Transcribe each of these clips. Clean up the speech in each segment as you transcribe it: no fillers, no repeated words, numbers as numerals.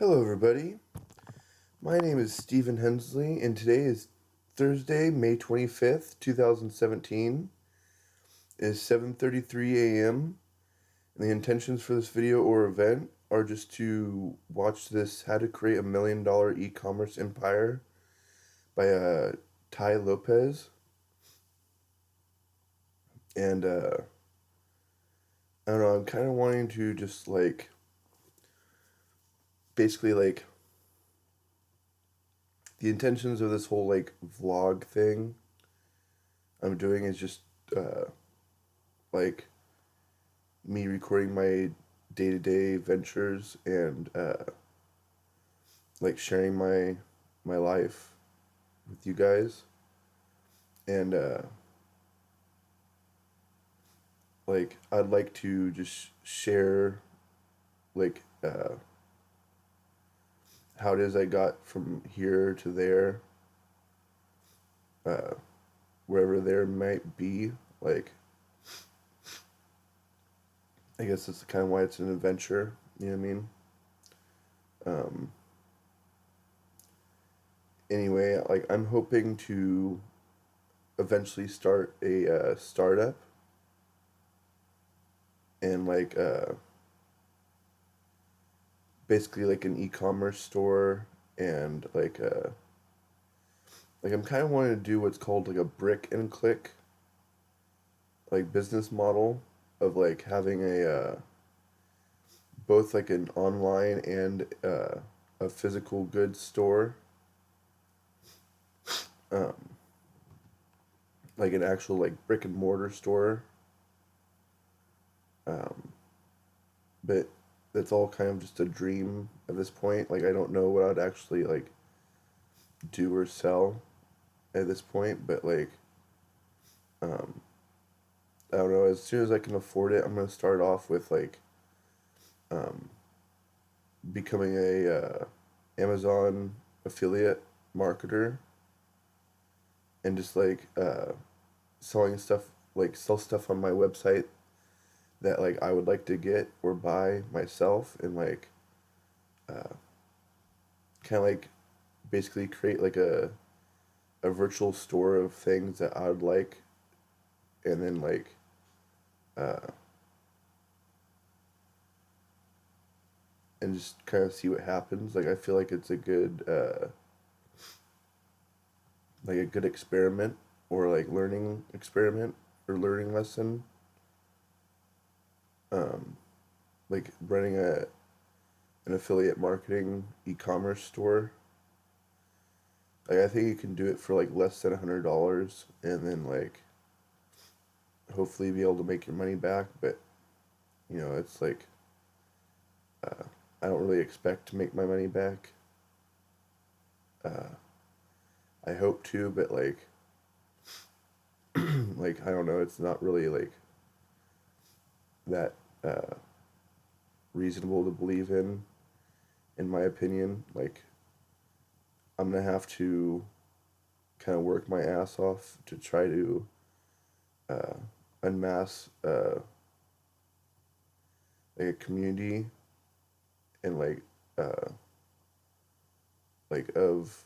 Hello, everybody. My name is Stephen Hensley, and today is Thursday, May 25th, 2017. It is 7:33 a.m., and the intentions for this video or event are just to watch this How to Create $1 Million E-Commerce Empire by Ty Lopez. And I don't know, I'm kind of wanting to just basically the intentions of this whole vlog thing I'm doing is just uh, like me recording my day-to-day ventures and sharing my life with you guys. And I'd like to just share like how it is I got from here to there, uh, wherever there might be. I guess that's kind of why it's an adventure. You know what I mean? Um, anyway, I'm hoping to eventually start a startup and basically like an e-commerce store, and I'm kind of wanting to do what's called like a brick and click business model of having a both like an online and a physical goods store, um, like an actual brick and mortar store. um, but that's all kind of just a dream at this point. I don't know what I'd actually do or sell at this point, but um, I don't know. As soon as I can afford it, I'm gonna start off with um, becoming a Amazon affiliate marketer, and just selling stuff, sell stuff on my website that I would like to get or buy myself, and uh, kind of basically create a virtual store of things that I would like, and then uh, and just kind of see what happens. I feel like it's a good a good experiment, or learning experiment or learning lesson. Um, running an affiliate marketing e-commerce store. I think you can do it for less than $100, and then hopefully be able to make your money back. But it's uh, I don't really expect to make my money back. Uh, I hope to, but I don't know. It's not really that reasonable to believe in my opinion. I'm gonna have to kind of work my ass off to try to uh, unmask a community, and uh, of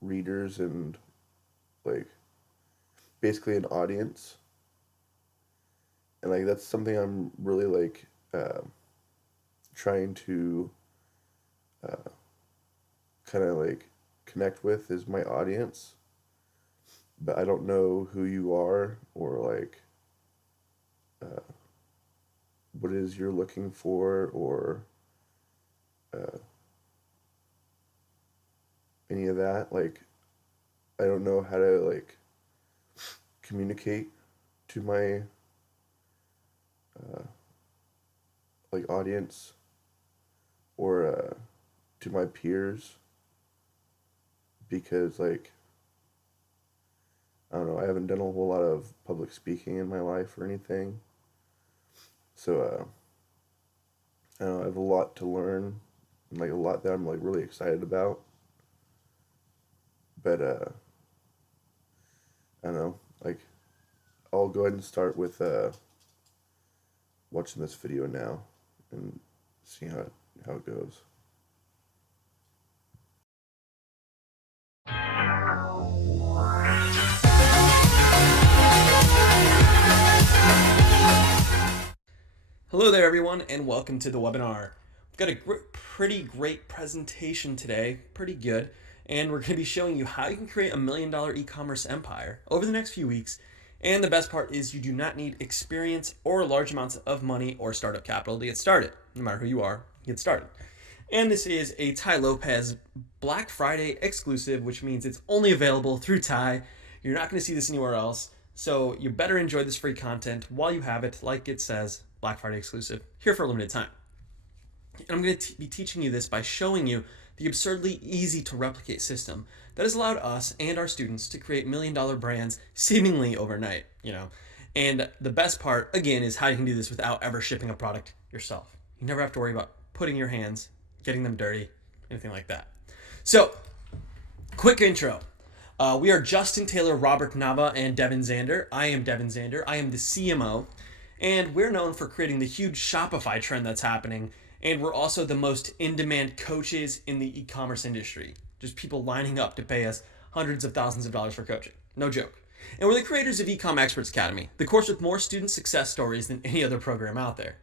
readers, and like basically an audience. And that's something I'm really trying to uh, kind of connect with, is my audience. But I don't know who you are, or uh, what it is you're looking for, or uh, any of that. I don't know how to communicate to my uh, audience, or to my peers, because I don't know, I haven't done a whole lot of public speaking in my life or anything. So I don't know, I have a lot to learn, and a lot that I'm really excited about. But I don't know, I'll go ahead and start with watching this video now, and see how it goes. Hello there, everyone, and welcome to the webinar. We've got a pretty great presentation today, pretty good, and we're going to be showing you how you can create $1 million e-commerce empire over the next few weeks. And the best part is you do not need experience or large amounts of money or startup capital to get started. No matter who you are, get started. And this is a Ty Lopez Black Friday exclusive, which means it's only available through Ty. You're not going to see this anywhere else. So you better enjoy this free content while you have it, like it says, Black Friday exclusive, here for a limited time. And I'm going to be teaching you this by showing you the absurdly easy to replicate system that has allowed us and our students to create $1 million brands seemingly overnight, And the best part, again, is how you can do this without ever shipping a product yourself. You never have to worry about putting your hands, getting them dirty, anything like that. So, quick intro. We are Justin Taylor, Robert Nava, and Devin Zander. I am Devin Zander. I am the CMO. And we're known for creating the huge Shopify trend that's happening. And we're also the most in-demand coaches in the e-commerce industry. Just people lining up to pay us hundreds of thousands of dollars for coaching. No joke. And we're the creators of Ecom Experts Academy, the course with more student success stories than any other program out there.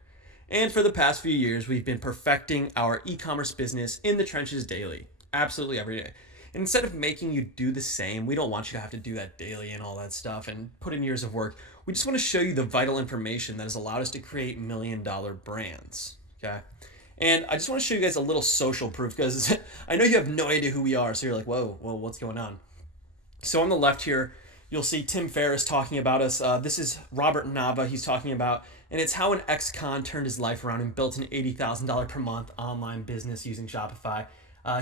And for the past few years, we've been perfecting our e-commerce business in the trenches daily, absolutely every day. And instead of making you do the same, we don't want you to have to do that daily and all that stuff and put in years of work. We just want to show you the vital information that has allowed us to create $1 million brands. Okay. And I just want to show you guys a little social proof because I know you have no idea who we are. So you're like, whoa, what's going on? So on the left here, you'll see Tim Ferriss talking about us. This is Robert Nava he's talking about. And it's how an ex-con turned his life around and built an $80,000 per month online business using Shopify.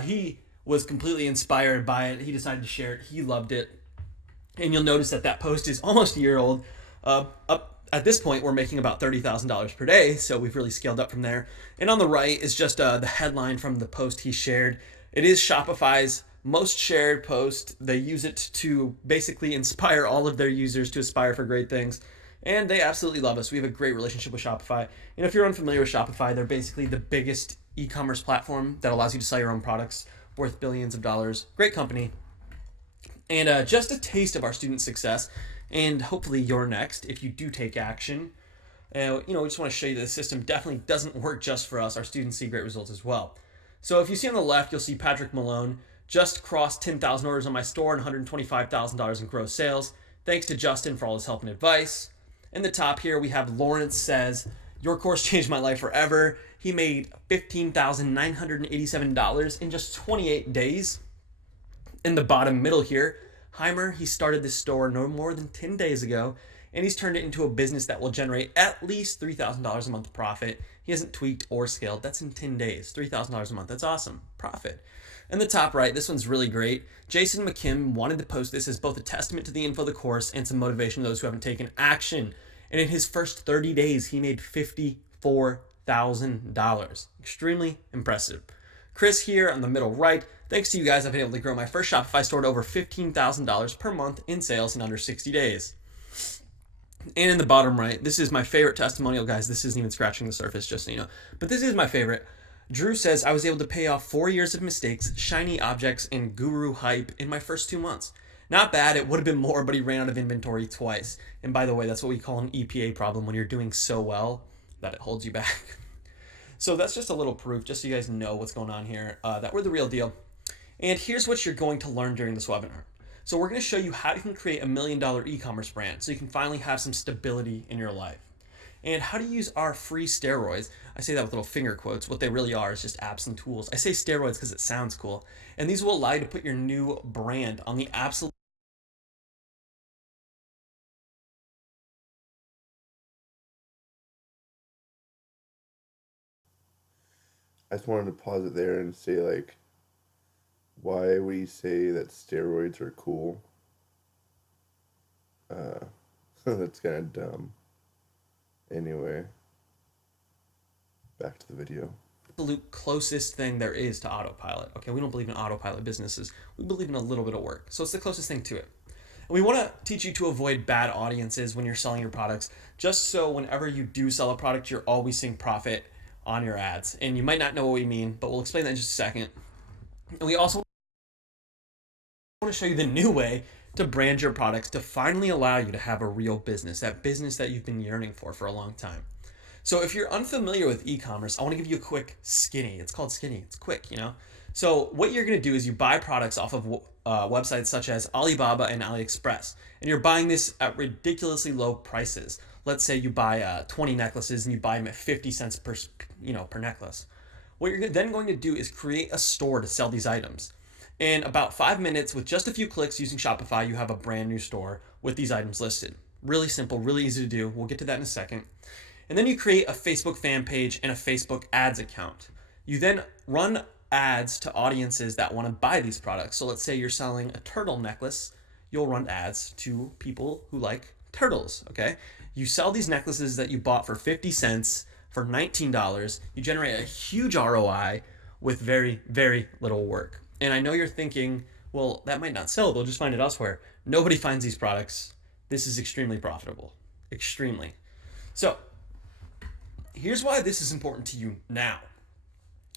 He was completely inspired by it. He decided to share it. He loved it. And you'll notice that post is almost a year old. Up at this point, we're making about $30,000 per day, so we've really scaled up from there. And on the right is just the headline from the post he shared. It is Shopify's most shared post. They use it to basically inspire all of their users to aspire for great things. And they absolutely love us. We have a great relationship with Shopify. And if you're unfamiliar with Shopify, they're basically the biggest e-commerce platform that allows you to sell your own products worth billions of dollars. Great company. And just a taste of our student success, and hopefully you're next if you do take action. We just want to show you that the system definitely doesn't work just for us. Our students see great results as well. So if you see on the left, you'll see Patrick Malone just crossed 10,000 orders on my store and $125,000 in gross sales. Thanks to Justin for all his help and advice. In the top here, we have Lawrence says, your course changed my life forever. He made $15,987 in just 28 days. In the bottom middle here, Heimer, he started this store no more than 10 days ago, and he's turned it into a business that will generate at least $3,000 a month profit. He hasn't tweaked or scaled. That's in 10 days, $3,000 a month. That's awesome. Profit. In the top right, this one's really great. Jason McKim wanted to post this as both a testament to the info of the course and some motivation to those who haven't taken action. And in his first 30 days, he made $54,000. Extremely impressive. Chris here on the middle right, thanks to you guys, I've been able to grow my first Shopify store to over $15,000 per month in sales in under 60 days. And in the bottom right, this is my favorite testimonial, guys. This isn't even scratching the surface, just so you know. But this is my favorite. Drew says, I was able to pay off 4 years of mistakes, shiny objects, and guru hype in my first 2 months. Not bad, it would have been more, but he ran out of inventory twice. And by the way, that's what we call an EPA problem when you're doing so well that it holds you back. So that's just a little proof, just so you guys know what's going on here, that we're the real deal. And here's what you're going to learn during this webinar. So we're going to show you how you can create $1 million e-commerce brand so you can finally have some stability in your life. And how to use our free steroids. I say that with little finger quotes. What they really are is just apps and tools. I say steroids because it sounds cool. And these will allow you to put your new brand on the absolute I just wanted to pause it there and say, like, why we say that steroids are cool. That's kind of dumb. Anyway, back to the video. absolute closest thing there is to autopilot. Okay, we don't believe in autopilot businesses. We believe in a little bit of work. So it's the closest thing to it. And we want to teach you to avoid bad audiences when you're selling your products, just so whenever you do sell a product, you're always seeing profit on your ads. And you might not know what we mean, but we'll explain that in just a second. And we also want to show you the new way to brand your products to finally allow you to have a real business, that business that you've been yearning for a long time. So if you're unfamiliar with e-commerce, I want to give you a quick skinny. It's called skinny. It's quick, you know. So what you're going to do is you buy products off of websites such as Alibaba and AliExpress, and you're buying this at ridiculously low prices. Let's say you buy 20 necklaces and you buy them at 50 cents per necklace. What you're then going to do is create a store to sell these items. In about 5 minutes, with just a few clicks using Shopify, you have a brand new store with these items listed. Really simple, really easy to do. We'll get to that in a second. And then you create a Facebook fan page and a Facebook ads account. You then run ads to audiences that want to buy these products. So let's say you're selling a turtle necklace, you'll run ads to people who like turtles, okay? You sell these necklaces that you bought for 50 cents for $19. You generate a huge ROI with very, very little work. And I know you're thinking, well, that might not sell, they'll just find it elsewhere. Nobody finds these products. This is extremely profitable. Extremely. So, here's why this is important to you now.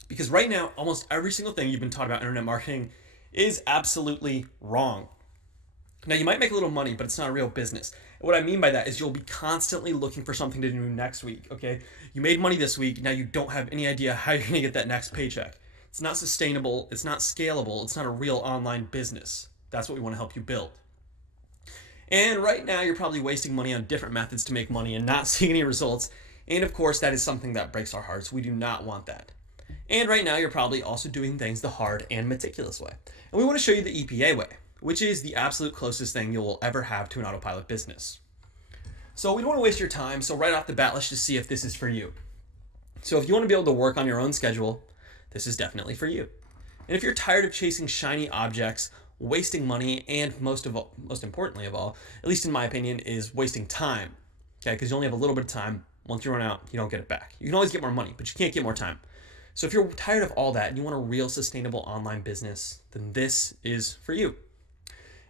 Because right now, almost every single thing you've been taught about internet marketing is absolutely wrong. Now, you might make a little money, but it's not a real business. And what I mean by that is you'll be constantly looking for something to do next week, okay? You made money this week, now you don't have any idea how you're gonna get that next paycheck. It's not sustainable, it's not scalable, it's not a real online business. That's what we wanna help you build. And right now, you're probably wasting money on different methods to make money and not seeing any results. And of course, that is something that breaks our hearts. We do not want that. And right now, you're probably also doing things the hard and meticulous way. And we want to show you the EPA way, which is the absolute closest thing you will ever have to an autopilot business. So we don't want to waste your time. So right off the bat, let's just see if this is for you. So if you want to be able to work on your own schedule, this is definitely for you. And if you're tired of chasing shiny objects, wasting money, and most importantly of all, at least in my opinion, is wasting time. Okay, because you only have a little bit of time. Once you run out, you don't get it back. You can always get more money, but you can't get more time. So if you're tired of all that and you want a real sustainable online business, then this is for you. And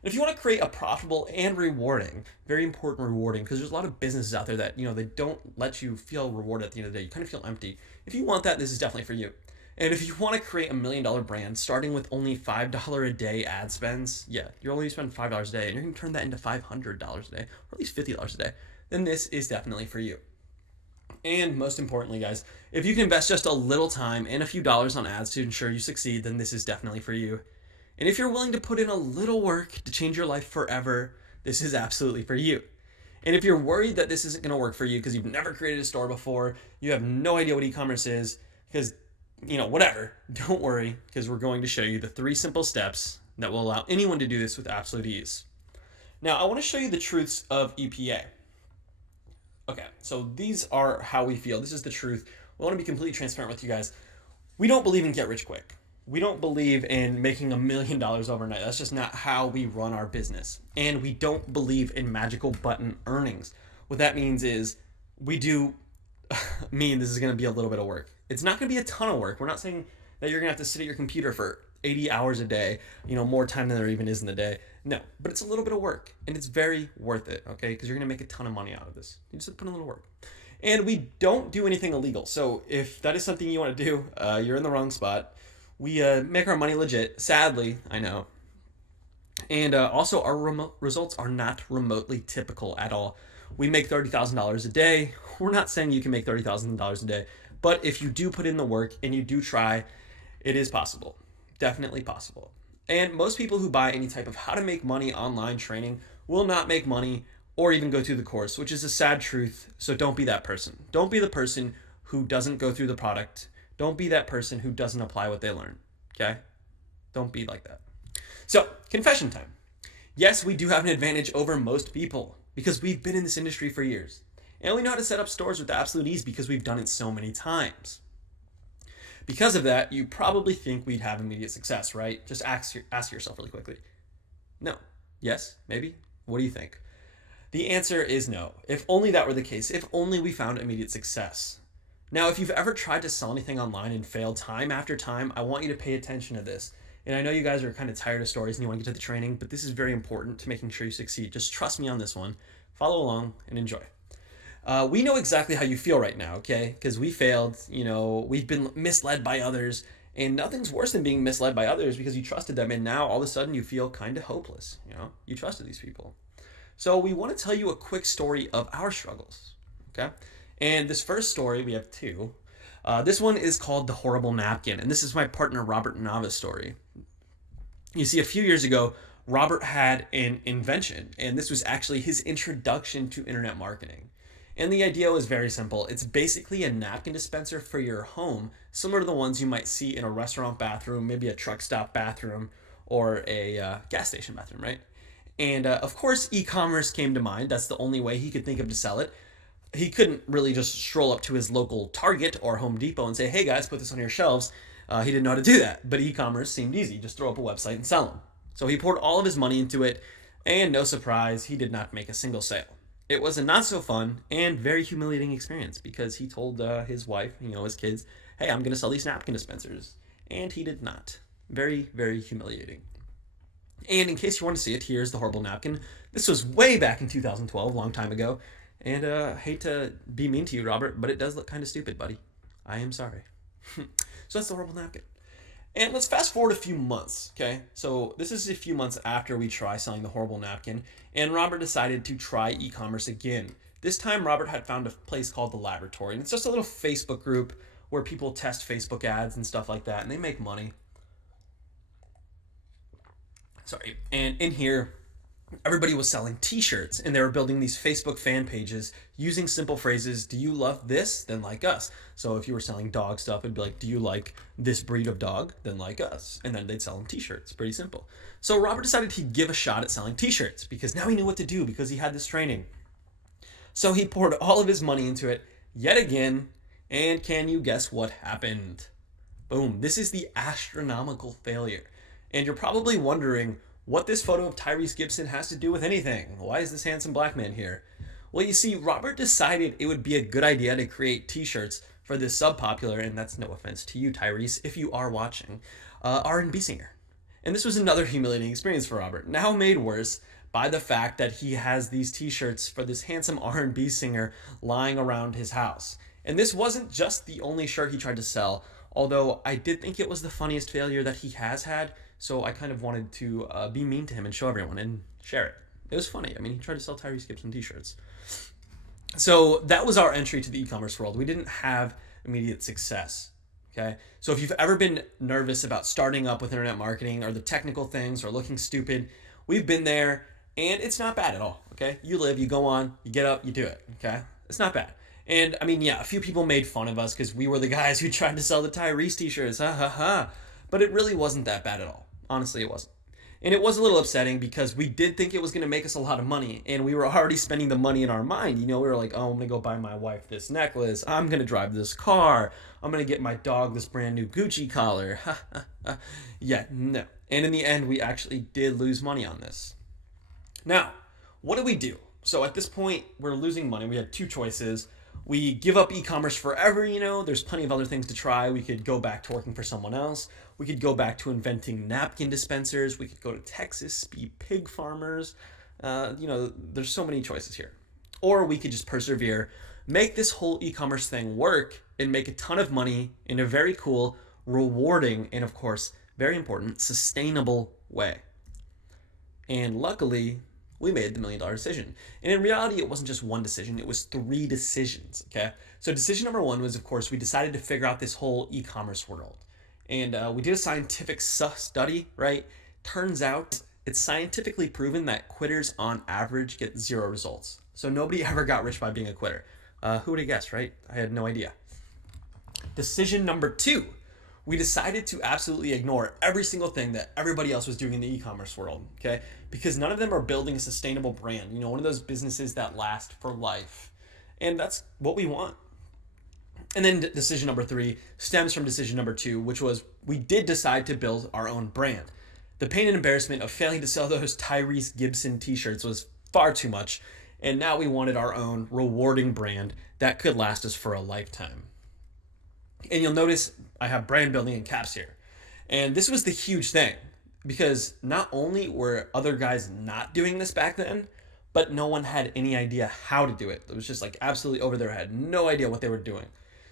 if you want to create a profitable and rewarding, very important rewarding, because there's a lot of businesses out there that, they don't let you feel rewarded at the end of the day. You kind of feel empty. If you want that, this is definitely for you. And if you want to create $1 million brand, starting with only $5 a day ad spends, you're only spending $5 a day, and you're going to turn that into $500 a day, or at least $50 a day, then this is definitely for you. And most importantly, guys, if you can invest just a little time and a few dollars on ads to ensure you succeed, then this is definitely for you. And if you're willing to put in a little work to change your life forever, this is absolutely for you. And if you're worried that this isn't going to work for you because you've never created a store before, you have no idea what e-commerce is, because, whatever, don't worry, because we're going to show you the 3 simple steps that will allow anyone to do this with absolute ease. Now, I want to show you the truths of EPA. Okay, so these are how we feel. This is the truth. We want to be completely transparent with you guys. We don't believe in get rich quick. We don't believe in making $1 million overnight. That's just not how we run our business. And we don't believe in magical button earnings. What that means is we do mean this is going to be a little bit of work. It's not going to be a ton of work. We're not saying that you're going to have to sit at your computer for 80 hours a day, more time than there even is in the day. No, but it's a little bit of work, and it's very worth it, okay? Because you're going to make a ton of money out of this. You just have to put in a little work. And we don't do anything illegal. So if that is something you want to do, you're in the wrong spot. We make our money legit, sadly, I know. And also, our results are not remotely typical at all. We make $30,000 a day. We're not saying you can make $30,000 a day, but if you do put in the work and you do try, it is possible. Definitely possible. And most people who buy any type of how to make money online training will not make money or even go through the course, which is a sad truth. So don't be that person. Don't be the person who doesn't go through the product. Don't be that person who doesn't apply what they learn. Okay? Don't be like that. So, confession time. Yes, we do have an advantage over most people because we've been in this industry for years. And we know how to set up stores with absolute ease because we've done it so many times. Because of that, you probably think we'd have immediate success, right? Just ask yourself really quickly. No. Yes? Maybe? What do you think? The answer is no. If only that were the case. If only we found immediate success. Now, if you've ever tried to sell anything online and failed time after time, I want you to pay attention to this. And I know you guys are kind of tired of stories and you want to get to the training, but this is very important to making sure you succeed. Just trust me on this one. Follow along and enjoy. We know exactly how you feel right now, okay? Because we failed, we've been misled by others, and nothing's worse than being misled by others because you trusted them, and now all of a sudden you feel kind of hopeless, You trusted these people. So we want to tell you a quick story of our struggles, okay? And this first story, we have two. This one is called The Horrible Napkin, and this is my partner Robert Nava's story. You see, a few years ago, Robert had an invention, and this was actually his introduction to internet marketing. And the idea was very simple. It's basically a napkin dispenser for your home, similar to the ones you might see in a restaurant bathroom, maybe a truck stop bathroom, or a gas station bathroom, right? And of course, e-commerce came to mind. That's the only way he could think of to sell it. He couldn't really just stroll up to his local Target or Home Depot and say, "Hey guys, put this on your shelves." He didn't know how to do that, but e-commerce seemed easy. Just throw up a website and sell them. So he poured all of his money into it, and no surprise, he did not make a single sale. It was a not so fun and very humiliating experience because he told his wife, his kids, "Hey, I'm going to sell these napkin dispensers," and he did not. Very, very humiliating. And in case you want to see it, here's the horrible napkin. This was way back in 2012, a long time ago. And I hate to be mean to you, Robert, but it does look kind of stupid, buddy. I am sorry. So that's the horrible napkin. And let's fast forward a few months, okay? So this is a few months after we try selling the horrible napkin, and Robert decided to try e-commerce again. This time, Robert had found a place called The Laboratory, and it's just a little Facebook group where people test Facebook ads and stuff like that, and they make money. Sorry. And in here, everybody was selling t-shirts, and they were building these Facebook fan pages using simple phrases. Do you love this? Then like us. So if you were selling dog stuff, it'd be like, do you like this breed of dog? Then like us. And then they'd sell them t-shirts. Pretty simple. So Robert decided he'd give a shot at selling t-shirts because now he knew what to do because he had this training. So he poured all of his money into it yet again. And can you guess what happened? Boom. This is the astronomical failure. And you're probably wondering what this photo of Tyrese Gibson has to do with anything. Why is this handsome black man here? Well, you see, Robert decided it would be a good idea to create t-shirts for this sub-popular, and that's no offense to you, Tyrese, if you are watching, R&B singer. And this was another humiliating experience for Robert, now made worse by the fact that he has these t-shirts for this handsome R&B singer lying around his house. And this wasn't just the only shirt he tried to sell, although I did think it was the funniest failure that he has had, so I kind of wanted to be mean to him and show everyone and share it. It was funny. I mean, he tried to sell Tyrese Gibson t-shirts. So that was our entry to the e-commerce world. We didn't have immediate success. Okay. So if you've ever been nervous about starting up with internet marketing or the technical things or looking stupid, we've been there and it's not bad at all. Okay. You live, you go on, you get up, you do it. Okay. It's not bad. And I mean, yeah, a few people made fun of us because we were the guys who tried to sell the Tyrese t-shirts. Ha ha ha. But it really wasn't that bad at all. Honestly, it wasn't. And it was a little upsetting because we did think it was going to make us a lot of money. And we were already spending the money in our mind. We were like, oh, I'm going to go buy my wife this necklace. I'm going to drive this car. I'm going to get my dog this brand new Gucci collar. Yeah, no. And in the end, we actually did lose money on this. Now, what do we do? So at this point, we're losing money. We had two choices. We give up e-commerce forever, there's plenty of other things to try. We could go back to working for someone else. We could go back to inventing napkin dispensers. We could go to Texas, be pig farmers. There's so many choices here. Or we could just persevere, make this whole e-commerce thing work, and make a ton of money in a very cool, rewarding, and of course, very important, sustainable way. And luckily, we made the $1 million decision. And in reality, it wasn't just one decision, it was 3 decisions, okay? So decision number 1 was, of course, we decided to figure out this whole e-commerce world. And we did a scientific study, right? Turns out it's scientifically proven that quitters on average get 0 results. So nobody ever got rich by being a quitter. Who would have guessed, right? I had no idea. Decision number 2. We decided to absolutely ignore every single thing that everybody else was doing in the e-commerce world, okay? Because none of them are building a sustainable brand, one of those businesses that last for life. And that's what we want. And then decision number 3 stems from decision number 2, which was we did decide to build our own brand. The pain and embarrassment of failing to sell those Tyrese Gibson t-shirts was far too much, and now we wanted our own rewarding brand that could last us for a lifetime. And you'll notice I have brand building in caps here. And this was the huge thing because not only were other guys not doing this back then, but no one had any idea how to do it. It was just like absolutely over their head. No idea what they were doing.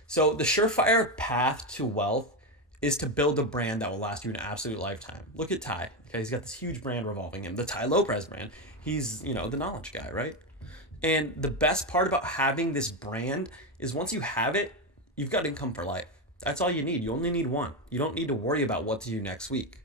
So the surefire path to wealth is to build a brand that will last you an absolute lifetime. Look at Ty. Okay, he's got this huge brand revolving him. The Ty Lopez brand. He's, the knowledge guy, right? And the best part about having this brand is once you have it, you've got income for life. That's all you need. You only need one. You don't need to worry about what to do next week.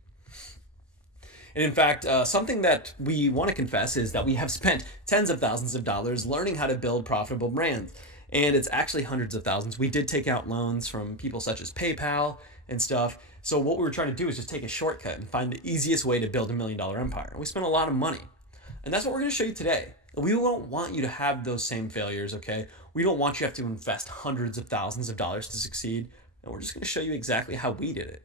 And in fact, something that we want to confess is that we have spent tens of thousands of dollars learning how to build profitable brands. And it's actually hundreds of thousands. We did take out loans from people such as PayPal and stuff. So what we were trying to do is just take a shortcut and find the easiest way to build $1 million empire. We spent a lot of money. And that's what we're going to show you today. We don't want you to have those same failures, okay? We don't want you to have to invest hundreds of thousands of dollars to succeed. And we're just going to show you exactly how we did it.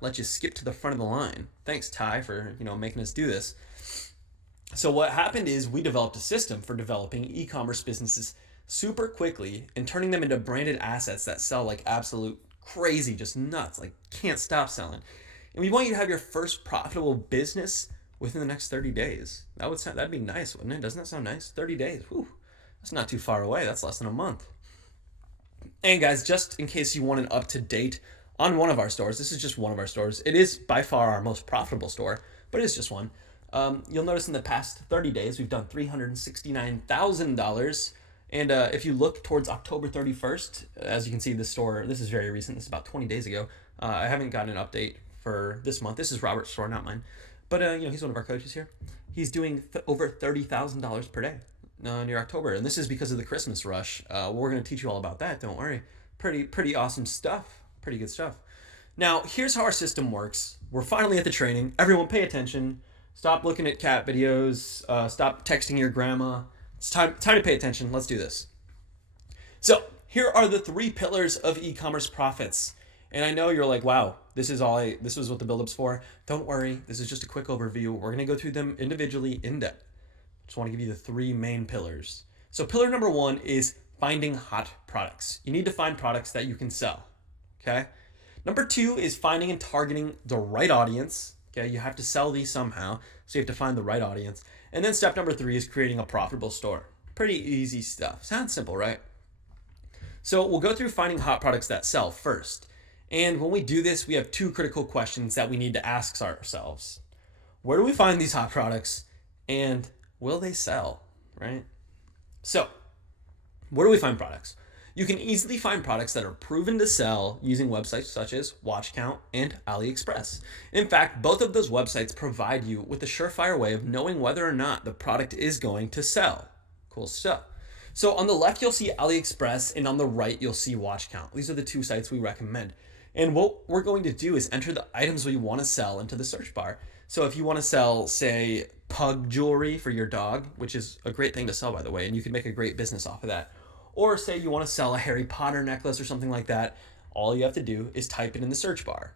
Let you skip to the front of the line. Thanks, Ty, for, making us do this. So what happened is we developed a system for developing e-commerce businesses super quickly and turning them into branded assets that sell like absolute crazy, just nuts, like can't stop selling. And we want you to have your first profitable business within the next 30 days. That'd be nice, wouldn't it? Doesn't that sound nice? 30 days. Whew. That's not too far away. That's less than a month. And guys, just in case you want an up-to-date on one of our stores, this is just one of our stores. It is by far our most profitable store, but it's just one. You'll notice in the past 30 days, we've done $369,000. And if you look towards October 31st, as you can see, this store, this is very recent. This is about 20 days ago. I haven't gotten an update for this month. This is Robert's store, not mine. But he's one of our coaches here. He's doing over $30,000 per day near October. And this is because of the Christmas rush. We're going to teach you all about that. Don't worry. Pretty awesome stuff. Pretty good stuff. Now, here's how our system works. We're finally at the training. Everyone pay attention. Stop looking at cat videos. Stop texting your grandma. It's time to pay attention. Let's do this. So here are the 3 pillars of e-commerce profits. And I know you're like, wow, this was what the build-up's for. Don't worry. This is just a quick overview. We're going to go through them individually in depth. Just want to give you the 3 main pillars. So pillar number 1 is finding hot products. You need to find products that you can sell. Okay. Number 2 is finding and targeting the right audience. Okay. You have to sell these somehow. So you have to find the right audience. And then step number 3 is creating a profitable store. Pretty easy stuff. Sounds simple, right? So we'll go through finding hot products that sell first. And when we do this, we have 2 critical questions that we need to ask ourselves. Where do we find these hot products? And will they sell, right? So where do we find products? You can easily find products that are proven to sell using websites such as WatchCount and AliExpress. In fact, both of those websites provide you with a surefire way of knowing whether or not the product is going to sell. Cool stuff. So on the left, you'll see AliExpress, and on the right, you'll see WatchCount. These are the 2 sites we recommend. And what we're going to do is enter the items we want to sell into the search bar. So if you want to sell, say, pug jewelry for your dog, which is a great thing to sell, by the way, and you can make a great business off of that. Or say you want to sell a Harry Potter necklace or something like that, all you have to do is type it in the search bar.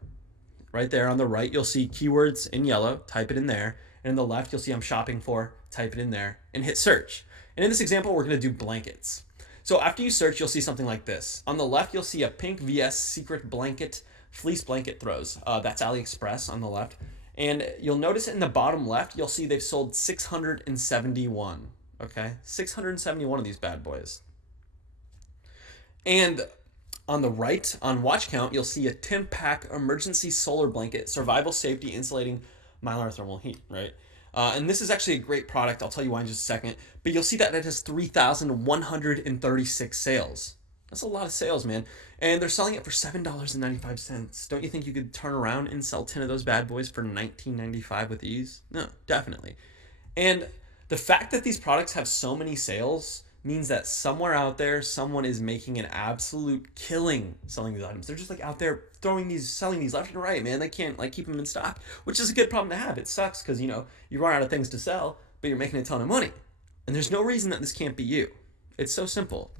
Right there on the right, you'll see keywords in yellow, type it in there. And on the left, you'll see I'm shopping for, type it in there, and hit search. And in this example, we're going to do blankets. So after you search, you'll see something like this. On the left, you'll see a pink VS secret blanket, fleece blanket throws. That's AliExpress on the left. And you'll notice in the bottom left, you'll see they've sold 671. Okay, 671 of these bad boys. And on the right, on WatchCount, you'll see a 10-pack emergency solar blanket, survival safety insulating mylar thermal heat, right? And this is actually a great product. I'll tell you why in just a second. But you'll see that it has 3,136 sales. That's a lot of sales, man. And they're selling it for $7.95. Don't you think you could turn around and sell 10 of those bad boys for $19.95 with ease? No, definitely. And the fact that these products have so many sales means that somewhere out there, someone is making an absolute killing selling these items. They're just like out there selling these left and right, man. They can't like keep them in stock, which is a good problem to have. It sucks because, you run out of things to sell, but you're making a ton of money. And there's no reason that this can't be you. It's so simple.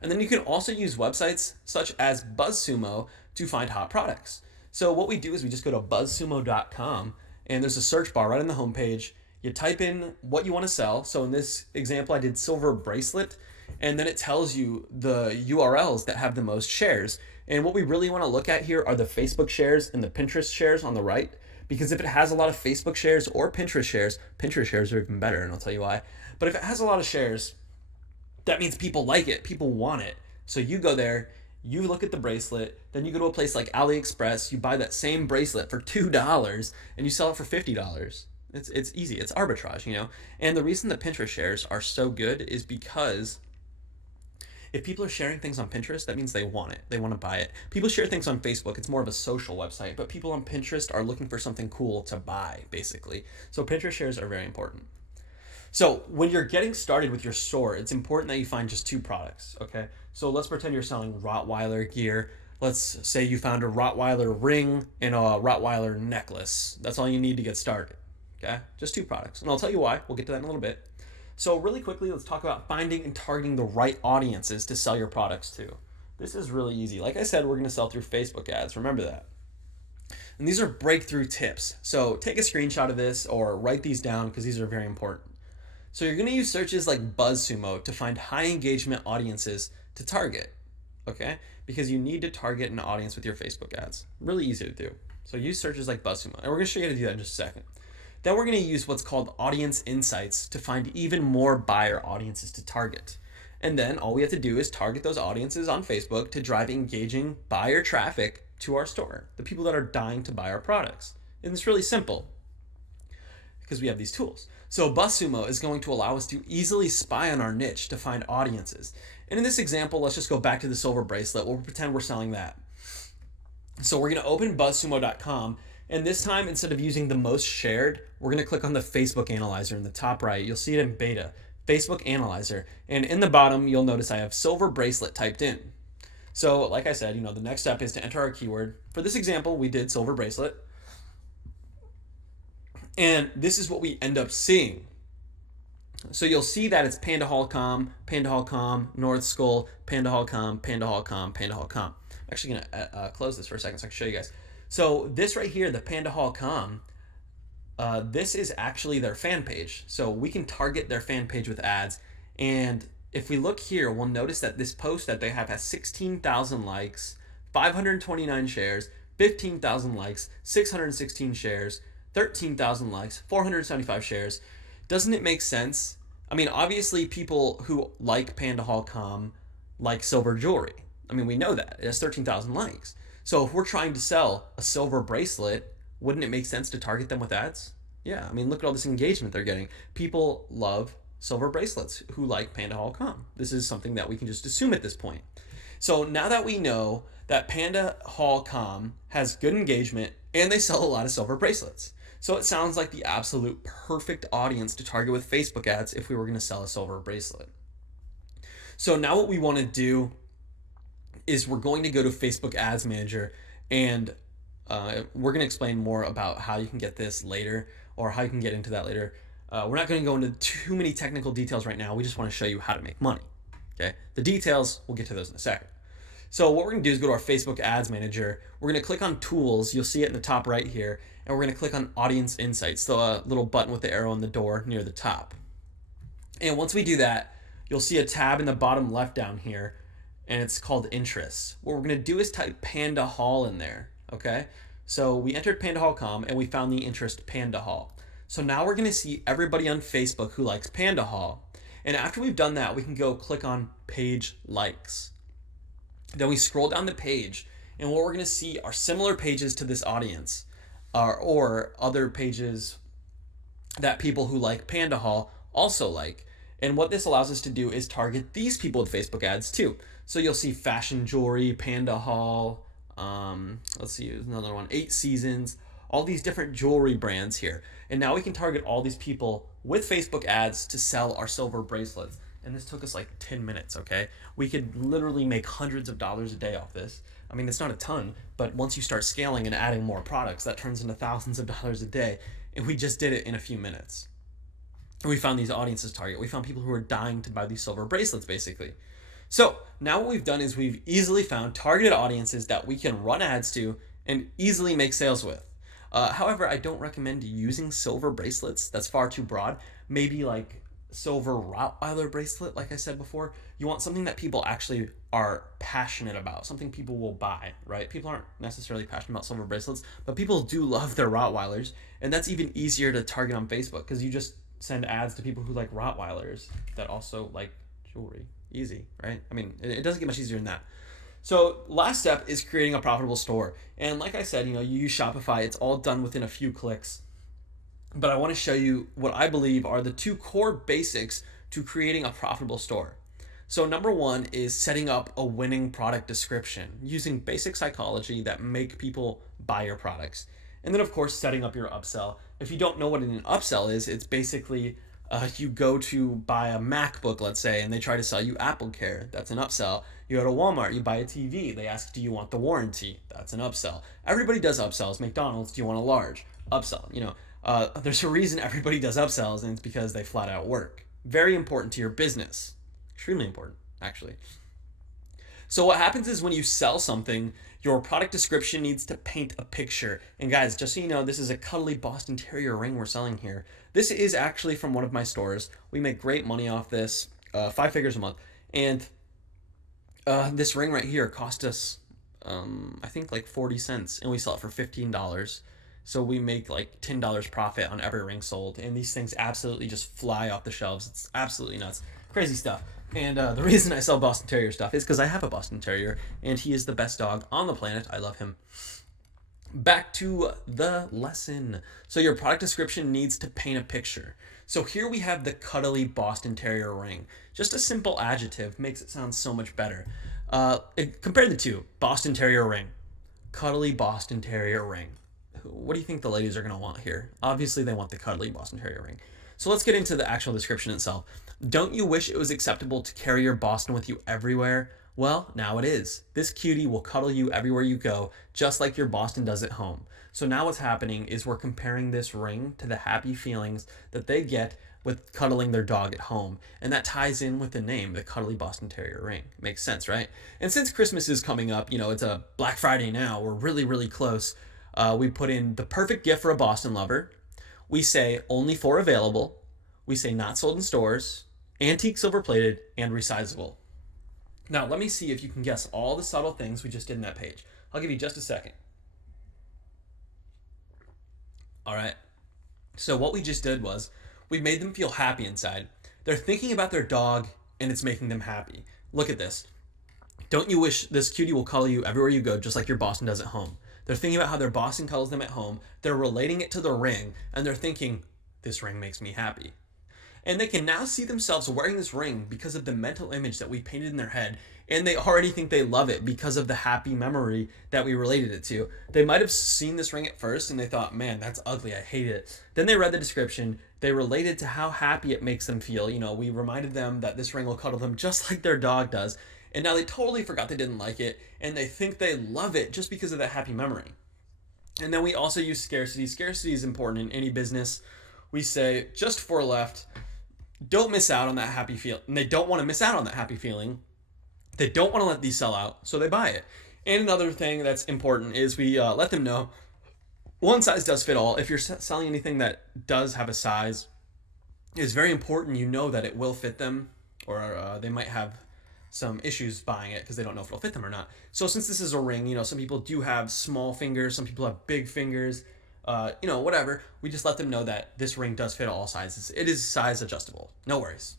And then you can also use websites such as BuzzSumo to find hot products. So what we do is we just go to buzzsumo.com and there's a search bar right on the homepage. You type in what you want to sell. So in this example, I did silver bracelet, and then it tells you the URLs that have the most shares. And what we really want to look at here are the Facebook shares and the Pinterest shares on the right, because if it has a lot of Facebook shares or Pinterest shares are even better, and I'll tell you why. But if it has a lot of shares, that means people like it, people want it. So you go there, you look at the bracelet, then you go to a place like AliExpress, you buy that same bracelet for $2 and you sell it for $50. It's easy. It's arbitrage, you know. And the reason that Pinterest shares are so good is because if people are sharing things on Pinterest, that means they want it. They want to buy it. People share things on Facebook. It's more of a social website, but people on Pinterest are looking for something cool to buy, basically. So Pinterest shares are very important. So when you're getting started with your store, it's important that you find just two products, okay? So let's pretend you're selling Rottweiler gear. Let's say you found a Rottweiler ring and a Rottweiler necklace. That's all you need to get started, okay? Just two products. And I'll tell you why. We'll get to that in a little bit. So really quickly, let's talk about finding and targeting the right audiences to sell your products to. This is really easy. Like I said, we're going to sell through Facebook ads. Remember that. And these are breakthrough tips. So take a screenshot of this or write these down because these are very important. So you're going to use searches like BuzzSumo to find high engagement audiences to target, okay? Because you need to target an audience with your Facebook ads. Really easy to do. So use searches like BuzzSumo. And we're going to show you how to do that in just a second. Then we're going to use what's called audience insights to find even more buyer audiences to target. And then all we have to do is target those audiences on Facebook to drive engaging buyer traffic to our store, the people that are dying to buy our products. And it's really simple because we have these tools. So BuzzSumo is going to allow us to easily spy on our niche to find audiences. And in this example, let's just go back to the silver bracelet. We'll pretend we're selling that. So we're going to open buzzsumo.com. And this time, instead of using the most shared, we're going to click on the Facebook Analyzer in the top right. You'll see it in beta, Facebook Analyzer. And in the bottom, you'll notice I have silver bracelet typed in. So like I said, the next step is to enter our keyword. For this example, we did silver bracelet. And this is what we end up seeing. So you'll see that it's Panda Hall Com, North Skull, Panda Hall Com, Panda Hall Com, Panda Hall Com. I'm actually going to close this for a second so I can show you guys. So this right here, the Panda Hall Com, this is actually their fan page. So we can target their fan page with ads. And if we look here, we'll notice that this post that they have has 16,000 likes, 529 shares, 15,000 likes, 616 shares, 13,000 likes, 475 shares. Doesn't it make sense? I mean, obviously people who like Panda Hall Com like silver jewelry. I mean, we know that. It has 13,000 likes. So if we're trying to sell a silver bracelet, wouldn't it make sense to target them with ads? Yeah, I mean, look at all this engagement they're getting. People love silver bracelets who like Panda Hall Com. This is something that we can just assume at this point. So now that we know that Panda Hall Com has good engagement and they sell a lot of silver bracelets. So it sounds like the absolute perfect audience to target with Facebook ads if we were going to sell a silver bracelet. So now what we want to do is we're going to go to Facebook Ads Manager, and we're going to explain more about how you can get this later, or how you can get into that later. We're not going to go into too many technical details right now. We just want to show you how to make money. Okay, the details, we'll get to those in a second. So what we're going to do is go to our Facebook Ads Manager. We're going to click on Tools. You'll see it in the top right here. And we're going to click on Audience Insights, the little button with the arrow in the door near the top. And once we do that, you'll see a tab in the bottom left down here, and it's called Interests. What we're going to do is type Panda Hall in there, okay? So we entered Panda Hall Com, and we found the interest Panda Hall. So now we're going to see everybody on Facebook who likes Panda Hall. And after we've done that, we can go click on Page Likes. Then we scroll down the page, and what we're going to see are similar pages to this audience, or other pages that people who like Panda Hall also like. And what this allows us to do is target these people with Facebook ads too. So you'll see fashion jewelry, Panda Hall, let's see, another one, 8 Seasons, all these different jewelry brands here. And now we can target all these people with Facebook ads to sell our silver bracelets. And this took us like 10 minutes, okay? We could literally make hundreds of dollars a day off this. I mean, it's not a ton, but once you start scaling and adding more products, that turns into thousands of dollars a day. And we just did it in a few minutes. And we found these audiences target. We found people who are dying to buy these silver bracelets, basically. So now what we've done is we've easily found targeted audiences that we can run ads to and easily make sales with. However, I don't recommend using silver bracelets. That's far too broad. Maybe like silver Rottweiler bracelet, like I said before. You want something that people actually are passionate about, something people will buy, right? People aren't necessarily passionate about silver bracelets, but people do love their Rottweilers, and that's even easier to target on Facebook because you just send ads to people who like Rottweilers that also like jewelry. Easy, right? I mean, it doesn't get much easier than that. So last step is creating a profitable store. And like I said, you use Shopify. It's all done within a few clicks. but I want to show you what I believe are the two core basics to creating a profitable store. So number one is setting up a winning product description using basic psychology that make people buy your products. And then of course setting up your upsell. If you don't know what an upsell is, it's basically you go to buy a MacBook, let's say, and they try to sell you Apple Care. That's an upsell. You go to Walmart, you buy a TV. They ask, do you want the warranty? That's an upsell. Everybody does upsells. McDonald's, do you want a large? Upsell. There's a reason everybody does upsells, and it's because they flat out work. Very important to your business. Extremely important, actually. So what happens is when you sell something, your product description needs to paint a picture. And guys, just so you know, this is a cuddly Boston Terrier ring we're selling here. This is actually from one of my stores. We make great money off this, 5 figures a month. And this ring right here cost us, I think like 40 cents, and we sell it for $15. So we make like $10 profit on every ring sold. And these things absolutely just fly off the shelves. It's absolutely nuts. Crazy stuff. And the reason I sell Boston Terrier stuff is because I have a Boston Terrier, and he is the best dog on the planet. I love him. Back to the lesson. So your product description needs to paint a picture. So here we have the cuddly Boston Terrier ring. Just a simple adjective makes it sound so much better. Compare the two. Boston Terrier ring. Cuddly Boston Terrier ring. What do you think the ladies are going to want here? Obviously, they want the cuddly Boston Terrier ring. So let's get into the actual description itself. Don't you wish it was acceptable to carry your Boston with you everywhere? Well, now it is. This cutie will cuddle you everywhere you go, just like your Boston does at home. So now what's happening is we're comparing this ring to the happy feelings that they get with cuddling their dog at home. And that ties in with the name, the Cuddly Boston Terrier ring. Makes sense, right? And since Christmas is coming up, it's a Black Friday now. We're really, really close. We put in the perfect gift for a Boston lover. We say only 4 available. We say not sold in stores, antique silver plated, and resizable. Now, let me see if you can guess all the subtle things we just did in that page. I'll give you just a second. All right. So what we just did was we made them feel happy inside. They're thinking about their dog, and it's making them happy. Look at this. Don't you wish this cutie will cuddle you everywhere you go, just like your Boston does at home? They're thinking about how their Boston cuddles them at home. They're relating it to the ring, and they're thinking, this ring makes me happy. And they can now see themselves wearing this ring because of the mental image that we painted in their head, and they already think they love it because of the happy memory that we related it to. They might have seen this ring at first and they thought, man, that's ugly, I hate it. Then they read the description, they related to how happy it makes them feel. We reminded them that this ring will cuddle them just like their dog does, and now they totally forgot they didn't like it, and they think they love it just because of that happy memory. And then we also use scarcity. Scarcity is important in any business. We say, just 4 left. Don't miss out on that happy feeling. And they don't want to miss out on that happy feeling. They don't want to let these sell out, so they buy it. And another thing that's important is we let them know one size does fit all. If you're selling anything that does have a size, it's very important you know that it will fit them, or they might have some issues buying it because they don't know if it'll fit them or not. So since this is a ring, some people do have small fingers, some people have big fingers, whatever. We just let them know that this ring does fit all sizes. It is size adjustable. No worries.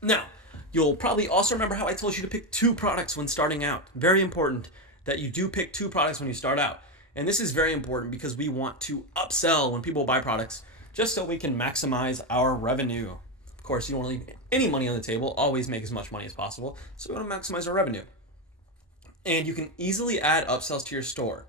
Now, you'll probably also remember how I told you to pick 2 products when starting out. Very important that you do pick 2 products when you start out. And this is very important because we want to upsell when people buy products just so we can maximize our revenue. Of course, you don't want to leave any money on the table. Always make as much money as possible. So we want to maximize our revenue. And you can easily add upsells to your store.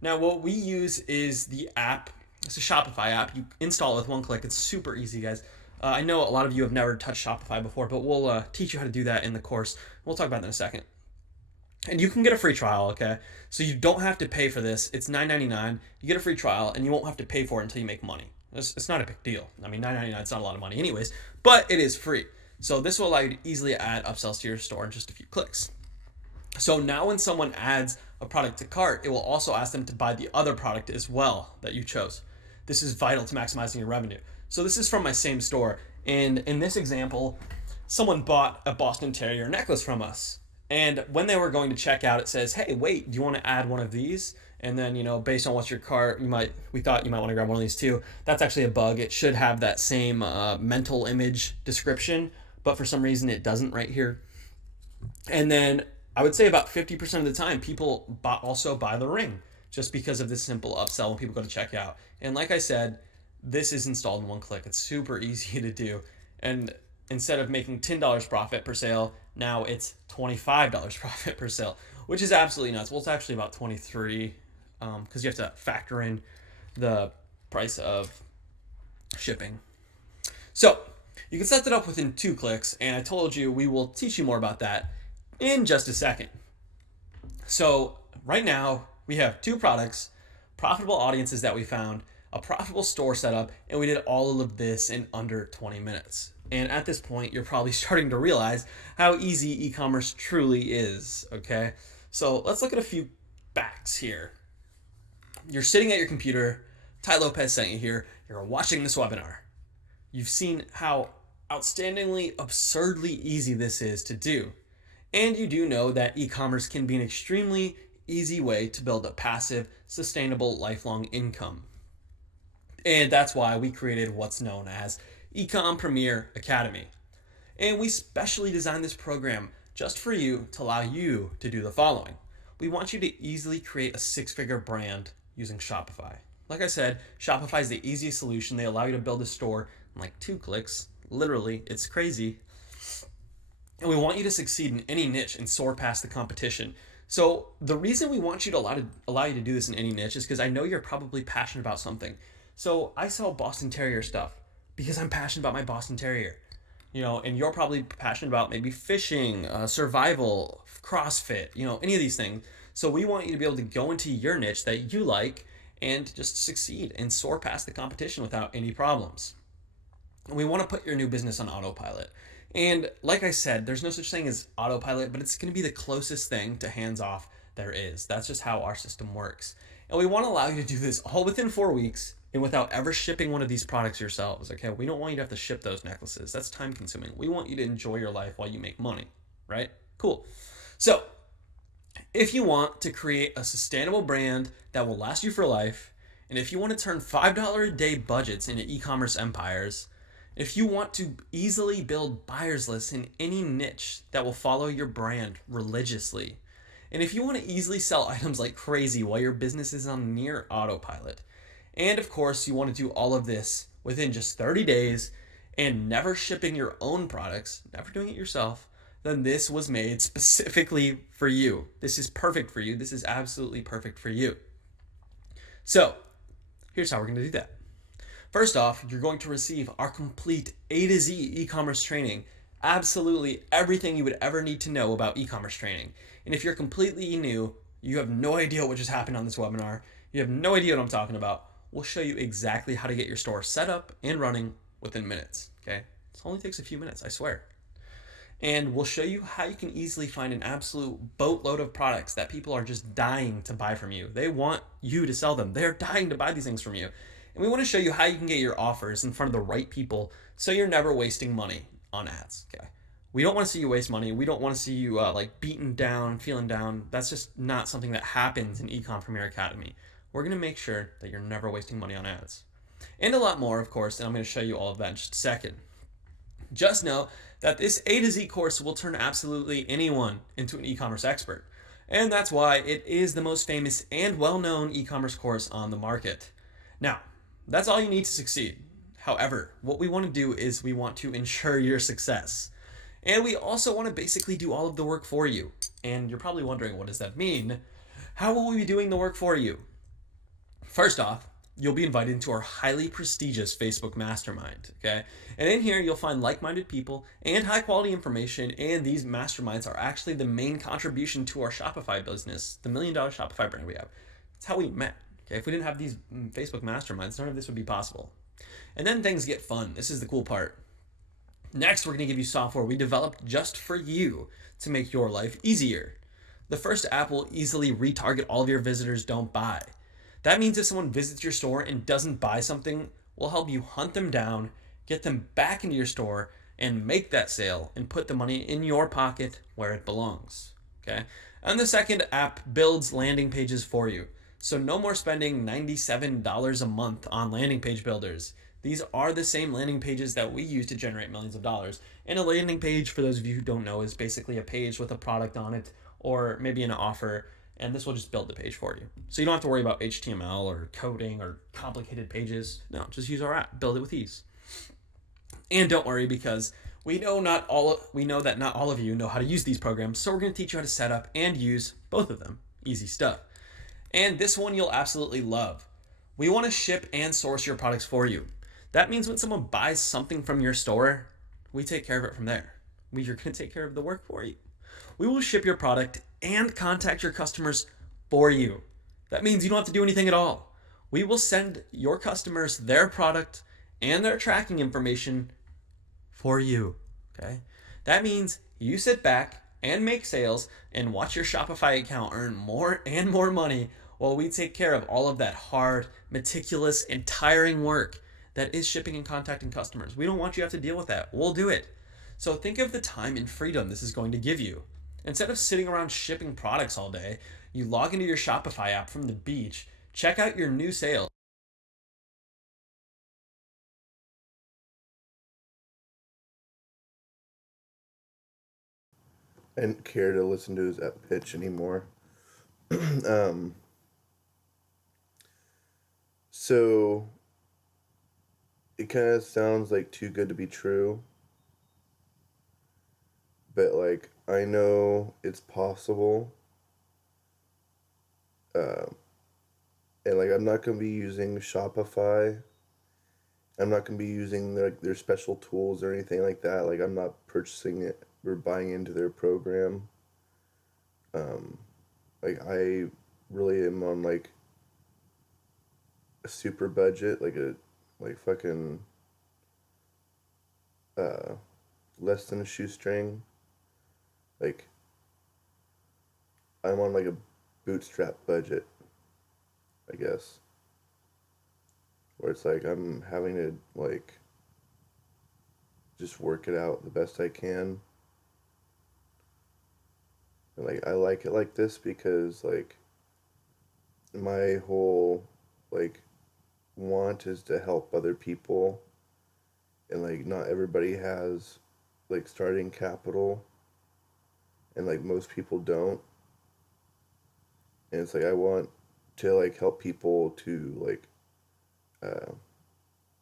Now, what we use is the app. It's a Shopify app. You install it with 1 click. It's super easy, guys. I know a lot of you have never touched Shopify before, but we'll teach you how to do that in the course. We'll talk about that in a second. And you can get a free trial, okay? So you don't have to pay for this. It's $9.99. You get a free trial, and you won't have to pay for it until you make money. It's not a big deal. I mean, $9.99 is not a lot of money anyways, but it is free. So this will allow you to easily add upsells to your store in just a few clicks. So now when someone adds a product to cart, it will also ask them to buy the other product as well that you chose. This is vital to maximizing your revenue. So this is from my same store. And in this example, someone bought a Boston Terrier necklace from us. And when they were going to check out, it says, hey, wait, do you want to add one of these? And then, based on what's your cart, we thought you might want to grab one of these too. That's actually a bug. It should have that same mental image description, but for some reason it doesn't right here. And then I would say about 50% of the time, people also buy the ring just because of this simple upsell when people go to check out. And like I said, This is installed in one click. It's super easy to do. And instead of making $10 profit per sale, now it's $25 profit per sale, which is absolutely nuts. Well, it's actually about 23 because you have to factor in the price of shipping. So you can set that up within 2 clicks, and I told you we will teach you more about that in just a second. So right now we have 2 products, profitable audiences that we found, a profitable store setup, and we did all of this in under 20 minutes. And at this point, you're probably starting to realize how easy e-commerce truly is, okay? So let's look at a few facts here. You're sitting at your computer, Ty Lopez sent you here, you're watching this webinar. You've seen how outstandingly, absurdly easy this is to do. And you do know that e-commerce can be an extremely easy way to build a passive, sustainable, lifelong income. And that's why we created what's known as Ecom Premier Academy. And we specially designed this program just for you to allow you to do the following. We want you to easily create a 6-figure brand using Shopify. Like I said, Shopify is the easiest solution. They allow you to build a store in like 2 clicks. Literally, it's crazy. And we want you to succeed in any niche and soar past the competition. So the reason we want you to allow you to do this in any niche is because I know you're probably passionate about something. So I sell Boston Terrier stuff because I'm passionate about my Boston Terrier. And you're probably passionate about maybe fishing, survival, CrossFit, any of these things. So we want you to be able to go into your niche that you like and just succeed and soar past the competition without any problems. And we want to put your new business on autopilot. And like I said, there's no such thing as autopilot, but it's going to be the closest thing to hands off there is. That's just how our system works. And we want to allow you to do this all within 4 weeks and without ever shipping one of these products yourselves, okay? We don't want you to have to ship those necklaces. That's time consuming. We want you to enjoy your life while you make money, right? Cool. So if you want to create a sustainable brand that will last you for life, and if you want to turn $5 a day budgets into e-commerce empires, if you want to easily build buyers lists in any niche that will follow your brand religiously, and if you want to easily sell items like crazy while your business is on near autopilot, and of course you want to do all of this within just 30 days and never shipping your own products, never doing it yourself, then this was made specifically for you. This is perfect for you. This is absolutely perfect for you. So here's how we're going to do that. First off, you're going to receive our complete A to Z e-commerce training. Absolutely everything you would ever need to know about e-commerce training. And if you're completely new, you have no idea what just happened on this webinar, you have no idea what I'm talking about, we'll show you exactly how to get your store set up and running within minutes, okay? It only takes a few minutes, I swear. And we'll show you how you can easily find an absolute boatload of products that people are just dying to buy from you. They want you to sell them. They're dying to buy these things from you. And we want to show you how you can get your offers in front of the right people so you're never wasting money on ads, okay? We don't want to see you waste money. We don't want to see you beaten down, feeling down. That's just not something that happens in Ecom Premier Academy. We're going to make sure that you're never wasting money on ads. And a lot more, of course, and I'm going to show you all of that in just a second. Just know that this A to Z course will turn absolutely anyone into an e-commerce expert. And that's why it is the most famous and well-known e-commerce course on the market. Now, that's all you need to succeed. However, what we want to do is we want to ensure your success. And we also want to basically do all of the work for you. And you're probably wondering, what does that mean? How will we be doing the work for you? First off, you'll be invited into our highly prestigious Facebook mastermind, okay? And in here, you'll find like-minded people and high-quality information, and these masterminds are actually the main contribution to our Shopify business, the $1 million Shopify brand we have. It's how we met, okay? If we didn't have these Facebook masterminds, none of this would be possible. And then things get fun. This is the cool part. Next, we're going to give you software we developed just for you to make your life easier. The first app will easily retarget all of your visitors don't buy. That means if someone visits your store and doesn't buy something, we'll help you hunt them down, get them back into your store, and make that sale and put the money in your pocket where it belongs, okay? And the second app builds landing pages for you. So no more spending $97 a month on landing page builders. These are the same landing pages that we use to generate millions of dollars. And a landing page, for those of you who don't know, is basically a page with a product on it or maybe an offer, and this will just build the page for you. So you don't have to worry about HTML or coding or complicated pages. No, just use our app, build it with ease. And don't worry, because we know that not all of you know how to use these programs, so we're going to teach you how to set up and use both of them. Easy stuff. And this one you'll absolutely love. We want to ship and source your products for you. That means when someone buys something from your store, we take care of it from there. We're going to take care of the work for you. We will ship your product and contact your customers for you. That means you don't have to do anything at all. We will send your customers their product and their tracking information for you. Okay? That means you sit back and make sales and watch your Shopify account earn more and more money while we take care of all of that hard, meticulous, and tiring work that is shipping and contacting customers. We don't want you to have to deal with that. We'll do it. So think of the time and freedom this is going to give you. Instead of sitting around shipping products all day, you log into your Shopify app from the beach, check out your new sales. I didn't care to listen to his pitch anymore. um, so it kind of sounds like too good to be true, but like I know it's possible. Um, and like I'm not gonna be using Shopify. I'm not gonna be using their special tools or anything like that. Like I'm not purchasing it or buying into their program. Um, like I really am on like a super budget, like a like fucking uh less than a shoestring. Like I'm on like a bootstrap budget, I guess. Where it's like I'm having to like just work it out the best I can. And like I like it like this because like my whole like want is to help other people, and like not everybody has like starting capital, and like most people don't. And it's like I want to like help people to like uh,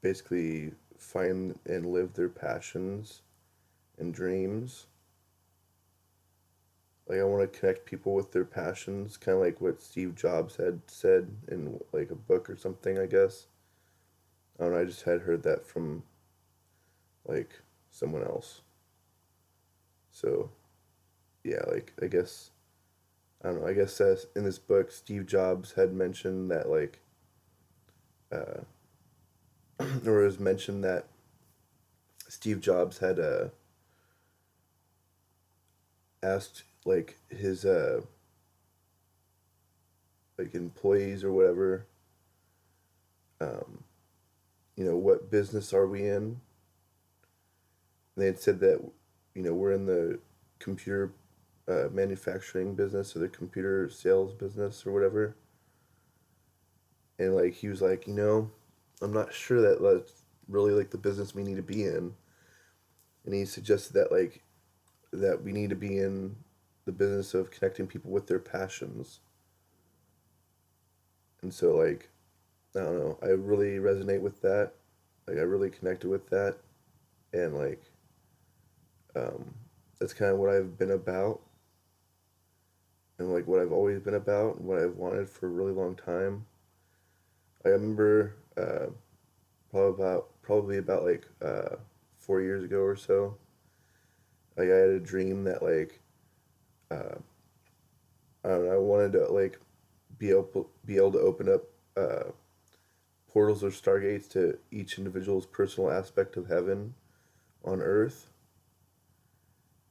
basically find and live their passions and dreams. Like I want to connect people with their passions, kind of like what Steve Jobs had said in like a book or something, I guess. I don't know, I just had heard that from like someone else. So, yeah, like I guess I don't know, I guess in this book Steve Jobs had mentioned that like uh or it was mentioned that Steve Jobs had asked like his like employees or whatever, um what business are we in? And they had said that we're in the computer manufacturing business or the computer sales business or whatever. And like he was like, I'm not sure that that's really like the business we need to be in. And he suggested that like that we need to be in the business of connecting people with their passions. And so like I don't know, I really resonate with that. Like I really connected with that, and like um, that's kind of what I've been about, and like what I've always been about, and what I've wanted for a really long time. I remember probably about like 4 years ago or so. Like I had a dream that like uh, I don't know, I wanted to like be able to open up portals or stargates to each individual's personal aspect of heaven on Earth.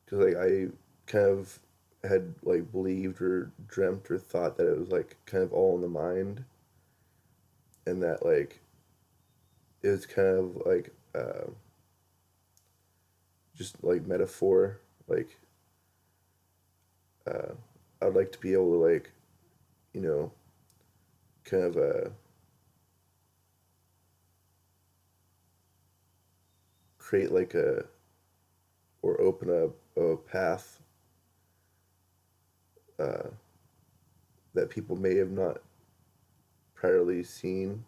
Because like I kind of had like believed or dreamt or thought that it was like kind of all in the mind, and that like it was kind of like just like metaphor. Like uh, I'd like to be able to like you know kind of create like a or open a path uh, that people may have not priorly seen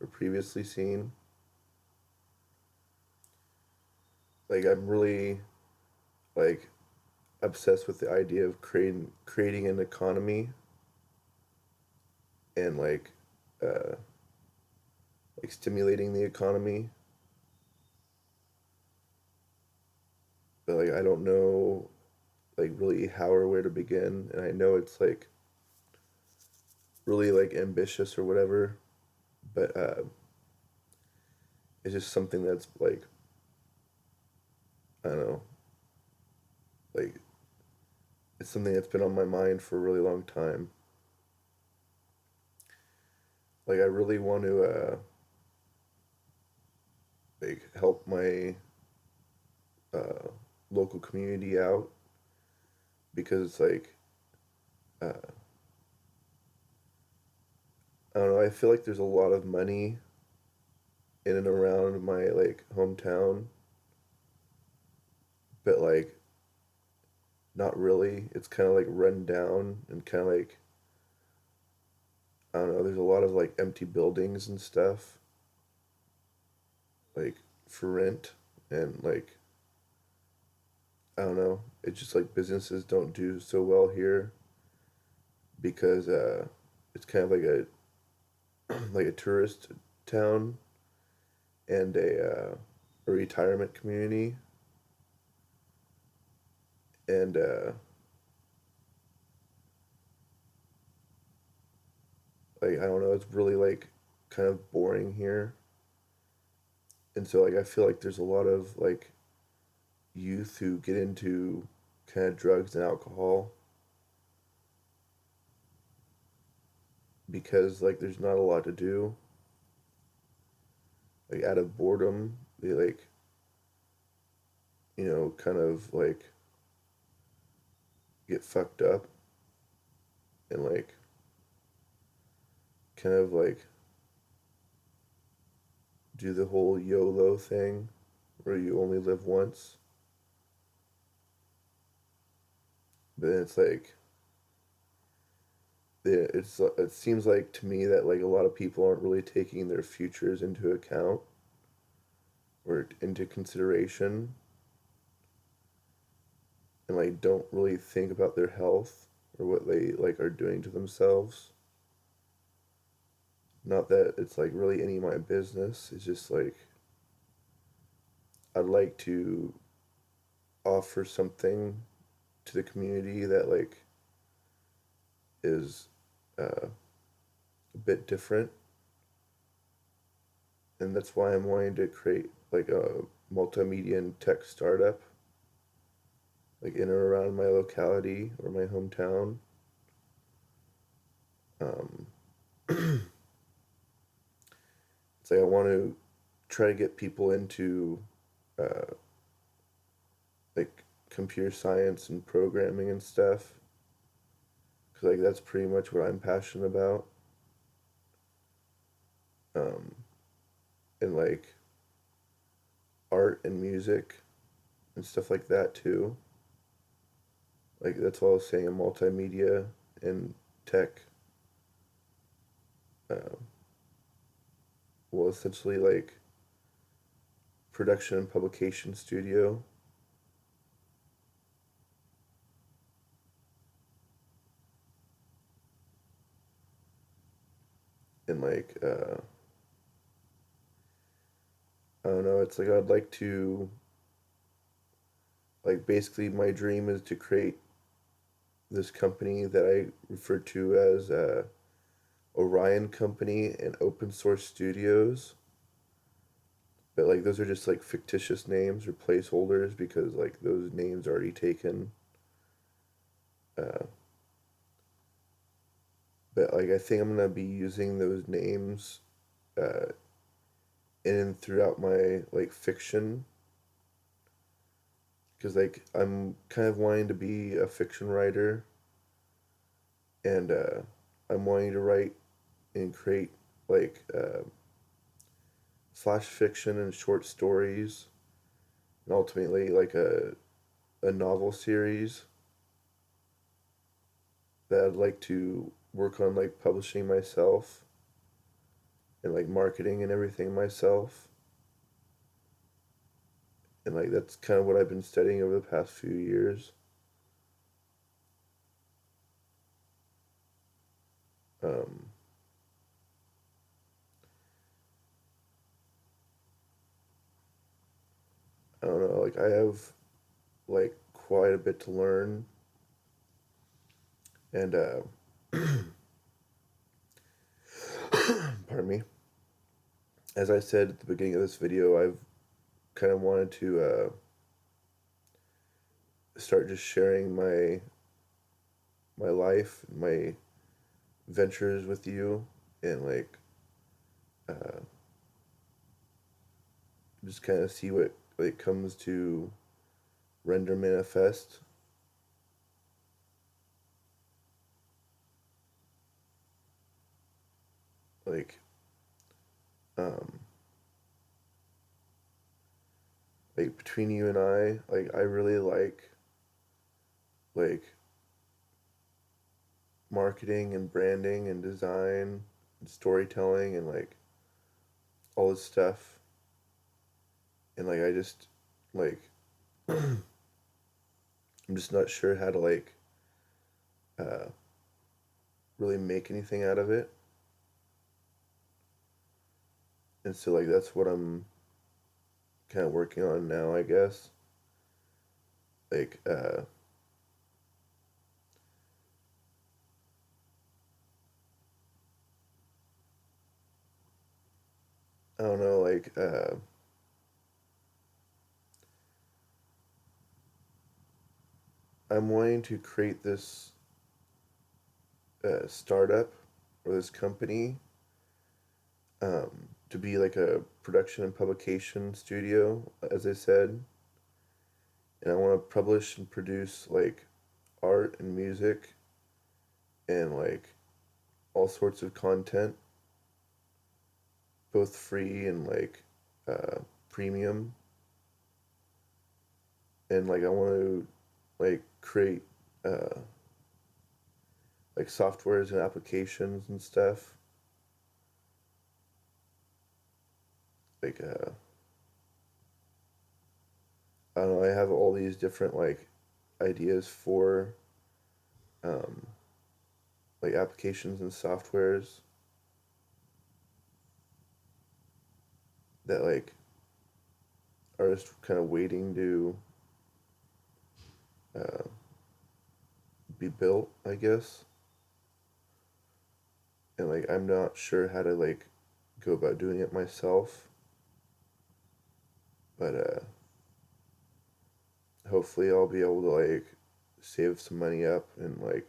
or previously seen. Like I'm really like obsessed with the idea of creating an economy and uh like stimulating the economy, but like I don't know like really how or where to begin, and I know it's like really like ambitious or whatever, but it's just something that's like I don't know, like it's something that's been on my mind for a really long time. Like I really want to like help my uh local community out because like uh I don't know, I feel like there's a lot of money in and around my like hometown, but like not really. It's kind of like run down and kind of like I don't know, there's a lot of like empty buildings and stuff like for rent, and like I don't know, it's just like businesses don't do so well here because it's kind of like a like a tourist town and a retirement community, and like I don't know, it's really like kind of boring here. And so like I feel like there's a lot of like youth who get into kind of drugs and alcohol because like there's not a lot to do. Like out of boredom, they like, kind of like get fucked up and like kind of like do the whole YOLO thing where you only live once. But then it's like it seems like to me that like a lot of people aren't really taking their futures into account or into consideration, and like don't really think about their health or what they like are doing to themselves. Not that it's like really any of my business. It's just like I'd like to offer something to the community that like is a bit different, and that's why I'm wanting to create like a multimedia and tech startup like in or around my locality or my hometown. Um, it's like I want to try to get people into uh, like computer science and programming and stuff because like that's pretty much what I'm passionate about. Um, and like art and music and stuff like that too. Like that's what I was saying, in multimedia and tech. Uh, well, essentially like production and publication studio, and like I don't know. It's like I'd like to like basically my dream is to create this company that I refer to as Orion Company and Open Source Studios. But like those are just like fictitious names or placeholders because like those names are already taken. Uh, but like I think I'm gonna be using those names uh, in and throughout my like fiction because like I'm kind of wanting to be a fiction writer, and I'm wanting to write and create like flash fiction and short stories, and ultimately like a novel series that I'd like to work on like publishing myself and like marketing and everything myself. And like that's kind of what I've been studying over the past few years. Um, I don't know, like I have like quite a bit to learn, and pardon me. As I said at the beginning of this video, I've kind of wanted to start just sharing my life, my ventures with you, and like uh, just kind of see what like comes to render manifest. Like um, like between you and I really like marketing and branding and design and storytelling and like all this stuff. And like I just like I'm just not sure how to like uh, really make anything out of it. And so like that's what I'm kind of working on now, I guess. Like I don't know, like I'm wanting to create this startup or this company to be like a production and publication studio, as I said. And I want to publish and produce like art and music and like all sorts of content, both free and like premium. And like I want to like create uh, like softwares and applications and stuff. Like I don't know. I have all these different like ideas for um, like applications and softwares that like are just kind of waiting to uh, be built, I guess. And like I'm not sure how to like go about doing it myself, but hopefully I'll be able to like save some money up and like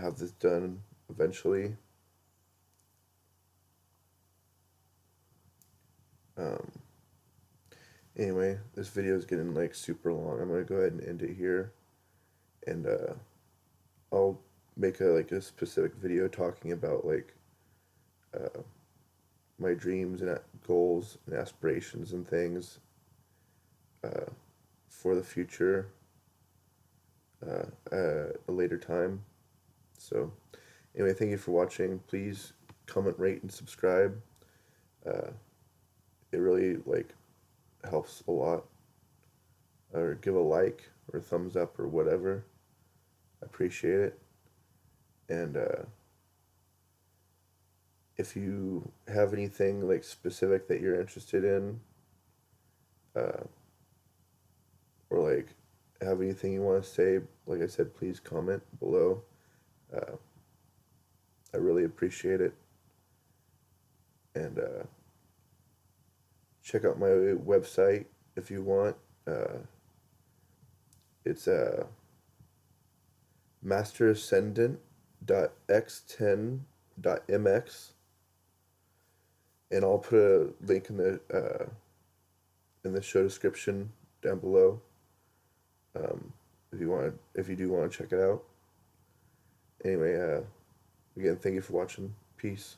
have this done eventually. Um, anyway, this video is getting like super long. I'm gonna go ahead and end it here, and I'll make a like a specific video talking about like uh, my dreams and goals and aspirations and things uh, for the future at a later time. So, anyway, thank you for watching. Please comment, rate, and subscribe. Uh, it really like helps a lot. Or give a like or a thumbs up or whatever. I appreciate it. And if you have anything like specific that you're interested in, uh, or like have anything you want to say, like I said, please comment below. Uh, I really appreciate it. And check out my website if you want. It's masterascendant.x10.mx, and I'll put a link in the show description down below. If you do want to check it out. Anyway, again, thank you for watching. Peace.